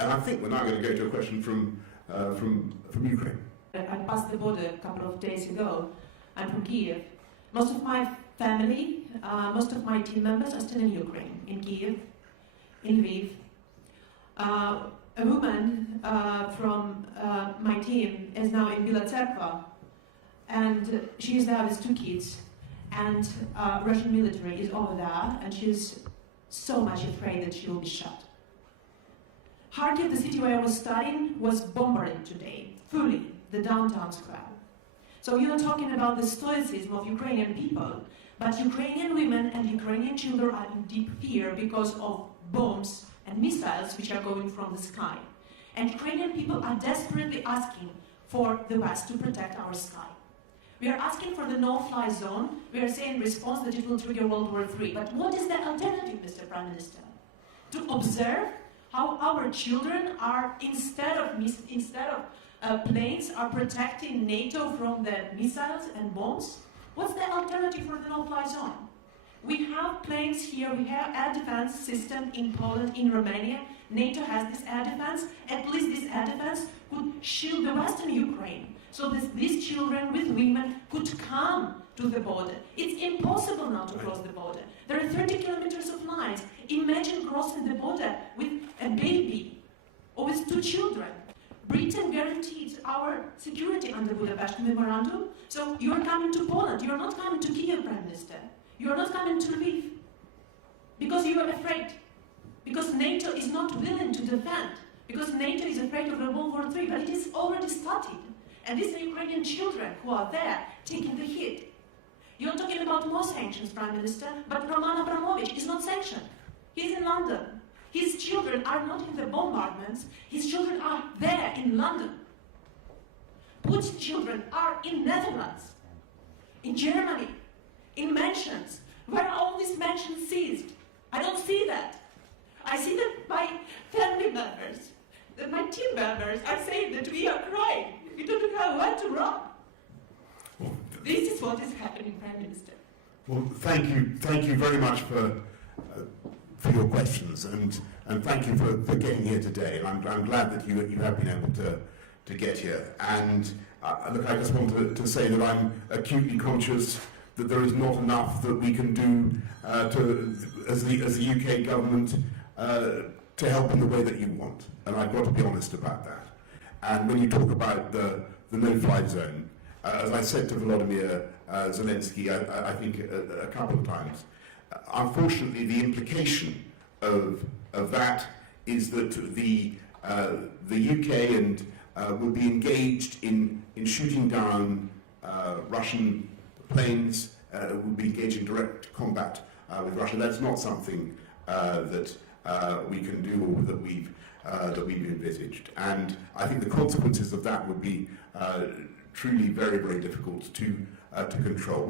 And I think we're now going to go to a question from Ukraine. I passed the border a couple of days ago. I'm from Kiev. Most of my family, most of my team members are still in Ukraine, in Kiev, in Lviv. A woman from my team is now in Bila Tserkva, and she is there with 2 kids, and Russian military is over there, and she's so much afraid that she will be shot. Kharkiv, the city where I was studying, was bombarded today, fully, the downtown square. So you're talking about the stoicism of Ukrainian people, but Ukrainian women and Ukrainian children are in deep fear because of bombs and missiles which are going from the sky. And Ukrainian people are desperately asking for the West to protect our sky. We are asking for the no-fly zone. We are saying in response that it will trigger World War III. But what is the alternative, Mr. Prime Minister? To observe how our children are, instead of planes, are protecting NATO from the missiles and bombs? What's the alternative for the no-fly zone? We have planes here, we have air defense system in Poland, in Romania. NATO has this air defense. At least this air defense could shield the western Ukraine, so that these children with women could come to the border. It's impossible now to cross the border. There are 30 kilometers of lines. Imagine crossing the border with a baby or with 2 children. Britain guaranteed our security under Budapest Memorandum, so you are coming to Poland. You are not coming to Kiev, Prime Minister. You are not coming to Lviv because you are afraid, because NATO is not willing to defend, because NATO is afraid of a World War III, but it is already started. And these are Ukrainian children who are there taking the hit. You're talking about more sanctions, Prime Minister, but Roman Abramovich is not sanctioned. He's in London. His children are not in the bombardments. His children are there in London. Putin's children are in Netherlands, in Germany, in mansions. Where are all these mansions seized? I don't see that. I see that my family members, that my team members are saying that we are crying. We don't know where to run. This is what is happening, Prime Minister. Well, thank you very much for your questions, and thank you for getting here today. And I'm glad that you have been able to get here. And look, I just want to say that I'm acutely conscious that there is not enough that we can do as the UK government to help in the way that you want. And I've got to be honest about that. And when you talk about the no-fly zone, as I said to Volodymyr Zelensky, I think a couple of times, unfortunately the implication of that is that the UK and will be engaged in shooting down Russian planes, will be engaged in direct combat with Russia. That's not something that we can do or that we've envisaged. And I think the consequences of that would be truly very, very difficult to control.